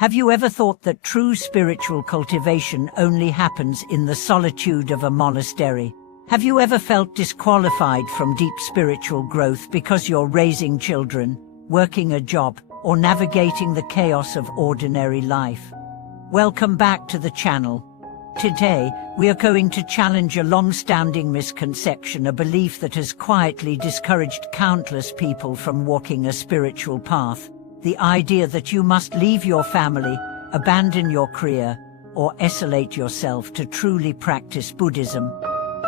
Have you ever thought that true spiritual cultivation only happens in the solitude of a monastery? Have you ever felt disqualified from deep spiritual growth because you're raising children, working a job, or navigating the chaos of ordinary life? Welcome back to the channel. Today, we are going to challenge a long-standing misconception, a belief that has quietly discouraged countless people from walking a spiritual path. The idea that you must leave your family, abandon your career, or isolate yourself to truly practice Buddhism.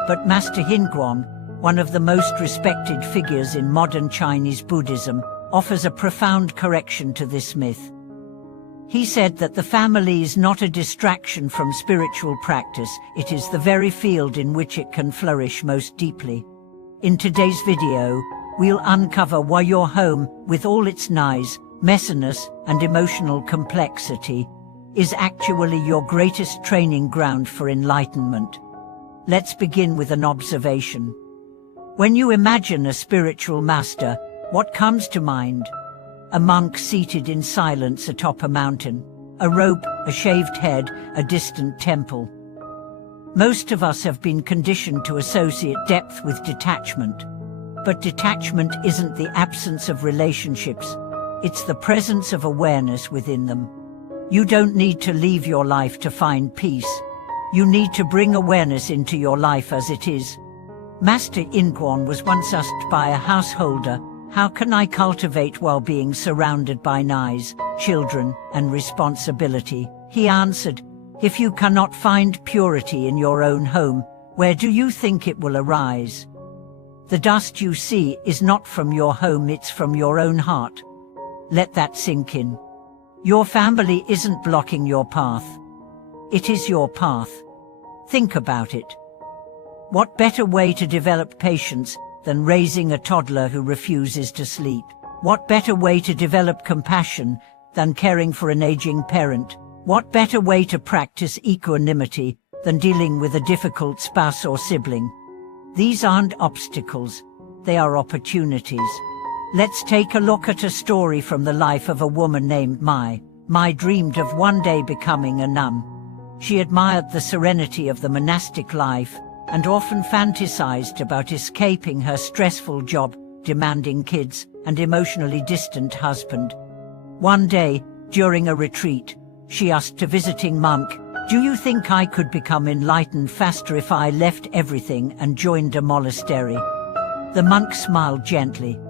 But Master Guang, one of the most respected figures in modern Chinese Buddhism, offers a profound correction to this myth. He said that the family is not a distraction from spiritual practice, it is the very field in which it can flourish most deeply. In today's video, we'll uncover why your home, with all its noise, messiness, and emotional complexity, is actually your greatest training ground for enlightenment. Let's begin with an observation. When you imagine a spiritual master, what comes to mind? A monk seated in silence atop a mountain, a robe, a shaved head, a distant temple. Most of us have been conditioned to associate depth with detachment. But detachment isn't the absence of relationships. It's the presence of awareness within them. You don't need to leave your life to find peace. You need to bring awareness into your life as it is. Master Guang was once asked by a householder, "How can I cultivate while being surrounded by noise, children, and responsibility?" He answered, "If you cannot find purity in your own home, where do you think it will arise? The dust you see is not from your home, it's from your own heart." Let that sink in. Your family isn't blocking your path. It is your path. Think about it. What better way to develop patience than raising a toddler who refuses to sleep? What better way to develop compassion than caring for an aging parent? What better way to practice equanimity than dealing with a difficult spouse or sibling? These aren't obstacles, they are opportunities. Let's take a look at a story from the life of a woman named Mai. Mai dreamed of one day becoming a nun. She admired the serenity of the monastic life and often fantasized about escaping her stressful job, demanding kids, and emotionally distant husband. One day, during a retreat, she asked a visiting monk, "Do you think I could become enlightened faster if I left everything and joined a monastery?" The monk smiled gently.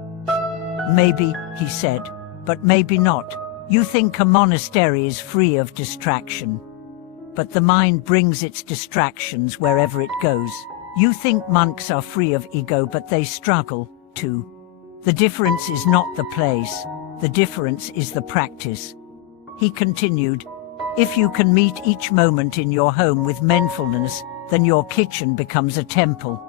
"Maybe," he said, "but maybe not. You think a monastery is free of distraction. But the mind brings its distractions wherever it goes. You think monks are free of ego, but they struggle, too. The difference is not the place, the difference is the practice." He continued, "If you can meet each moment in your home with mindfulness, then your kitchen becomes a temple.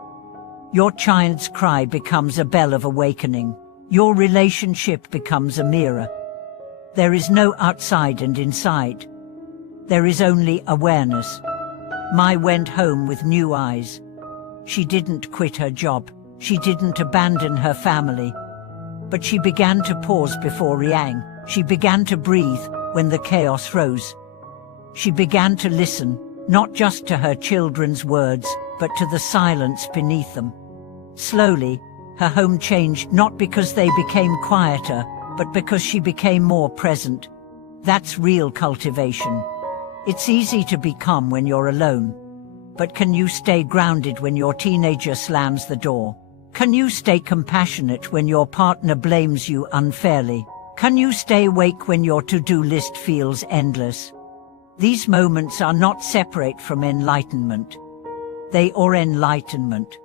Your child's cry becomes a bell of awakening. Your relationship becomes a mirror. There is no outside and inside. There is only awareness." Mai went home with new eyes. She didn't quit her job. She didn't abandon her family. But she began to pause before reacting. She began to breathe when the chaos rose. She began to listen, not just to her children's words, but to the silence beneath them. Slowly, her home changed, not because they became quieter, but because she became more present. That's real cultivation. It's easy to be calm when you're alone. But can you stay grounded when your teenager slams the door? Can you stay compassionate when your partner blames you unfairly? Can you stay awake when your to-do list feels endless? These moments are not separate from enlightenment. They are enlightenment.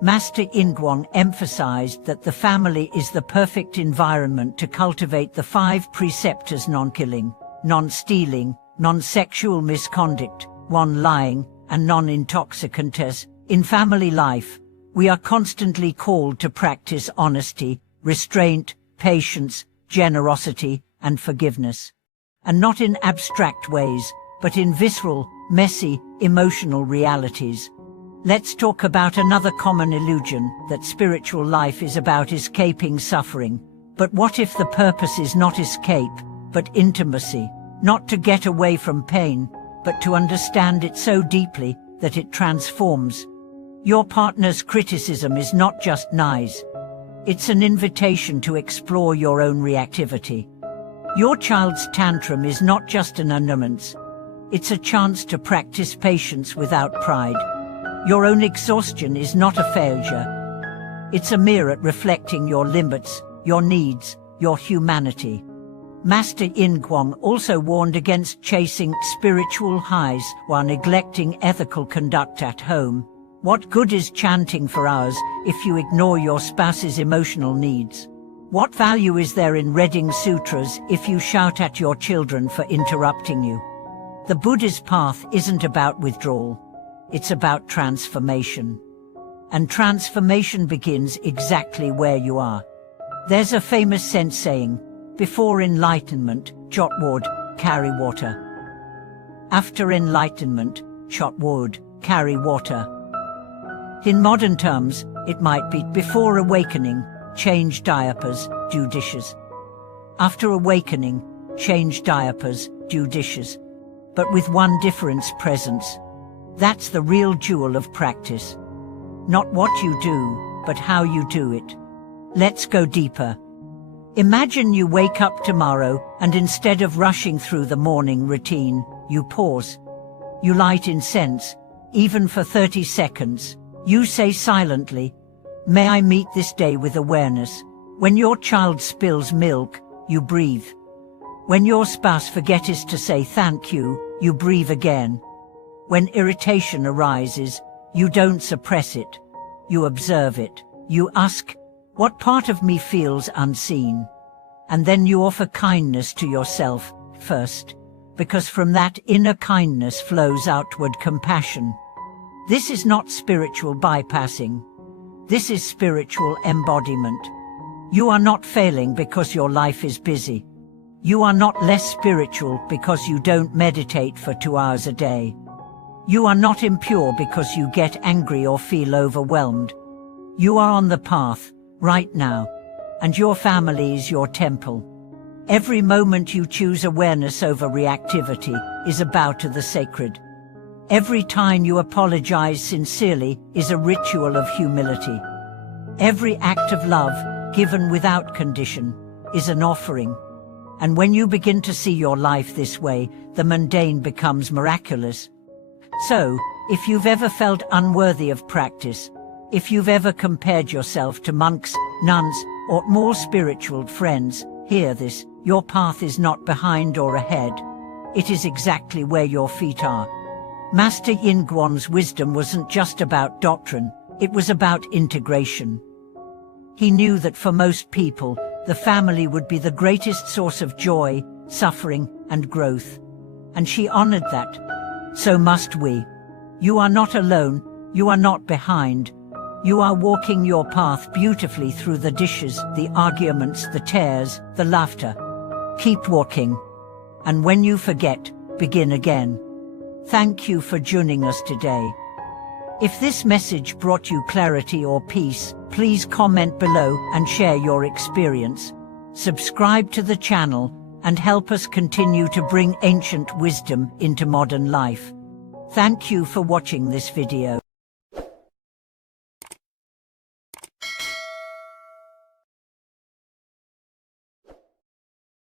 Master Guang emphasized that the family is the perfect environment to cultivate the 5 precepts: non-killing, non-stealing, non-sexual misconduct, non-lying, and non-intoxicants. In family life, we are constantly called to practice honesty, restraint, patience, generosity, and forgiveness. And not in abstract ways, but in visceral, messy, emotional realities. Let's talk about another common illusion, that spiritual life is about escaping suffering. But what if the purpose is not escape, but intimacy? Not to get away from pain, but to understand it so deeply that it transforms. Your partner's criticism is not just nice. It's an invitation to explore your own reactivity. Your child's tantrum is not just an annoyance. It's a chance to practice patience without pride. Your own exhaustion is not a failure. It's a mirror reflecting your limits, your needs, your humanity. Master Yin Guang also warned against chasing spiritual highs while neglecting ethical conduct at home. What good is chanting for hours if you ignore your spouse's emotional needs? What value is there in reading sutras if you shout at your children for interrupting you? The Buddha's path isn't about withdrawal. It's about transformation. And transformation begins exactly where you are. There's a famous Zen saying, before enlightenment, chop wood, carry water. After enlightenment, chop wood, carry water. In modern terms, it might be before awakening, change diapers, do dishes. After awakening, change diapers, do dishes. But with one difference: presence. That's the real jewel of practice. Not what you do, but how you do it. Let's go deeper. Imagine you wake up tomorrow and instead of rushing through the morning routine, you pause. You light incense, even for 30 seconds. You say silently, "May I meet this day with awareness." When your child spills milk, you breathe. When your spouse forgets to say thank you, you breathe again. When irritation arises, you don't suppress it. You observe it. You ask, "What part of me feels unseen?" And then you offer kindness to yourself first, because from that inner kindness flows outward compassion. This is not spiritual bypassing. This is spiritual embodiment. You are not failing because your life is busy. You are not less spiritual because you don't meditate for 2 hours a day. You are not impure because you get angry or feel overwhelmed. You are on the path, right now, and your family is your temple. Every moment you choose awareness over reactivity is a bow to the sacred. Every time you apologize sincerely is a ritual of humility. Every act of love, given without condition, is an offering. And when you begin to see your life this way, the mundane becomes miraculous. So, if you've ever felt unworthy of practice, if you've ever compared yourself to monks, nuns, or more spiritual friends, hear this: your path is not behind or ahead. It is exactly where your feet are. Master Yin Guang's wisdom wasn't just about doctrine, it was about integration. He knew that for most people, the family would be the greatest source of joy, suffering, and growth. And she honored that. So must we. You are not alone, you are not behind. You are walking your path beautifully through the dishes, the arguments, the tears, the laughter. Keep walking. And when you forget, begin again. Thank you for joining us today. If this message brought you clarity or peace, please comment below and share your experience. Subscribe to the channel and help us continue to bring ancient wisdom into modern life. Thank you for watching this video.